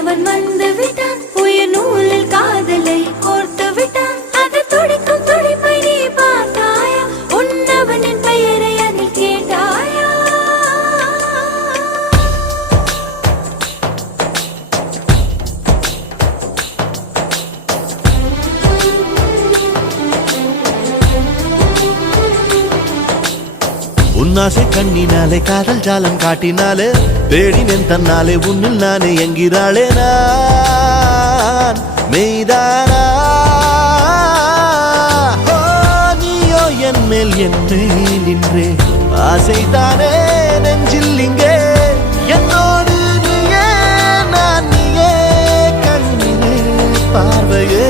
நல்லவன் வந்து விட்டான், உயிர் நூலில் காதலை கோர்த்து விட்டான். அது துடிக்கும் துடிப்பை நீ பார்த்தாயா, உன்னவனின் பெயரை அதில் கேட்டாயா? உன்னாசை கண்ணினாலே காதல் ஜாலம் காட்டினாலே தேடினேன் தன்னாலே உன்னில் நானே என்கிறாளே நான் மெய்தானா? நீயோ என் மேல் நின்றே ஆசைதானே நெஞ்சில் இங்கே என்னோடு நீயே நான் நீயே கண்ணிலே பார்வையே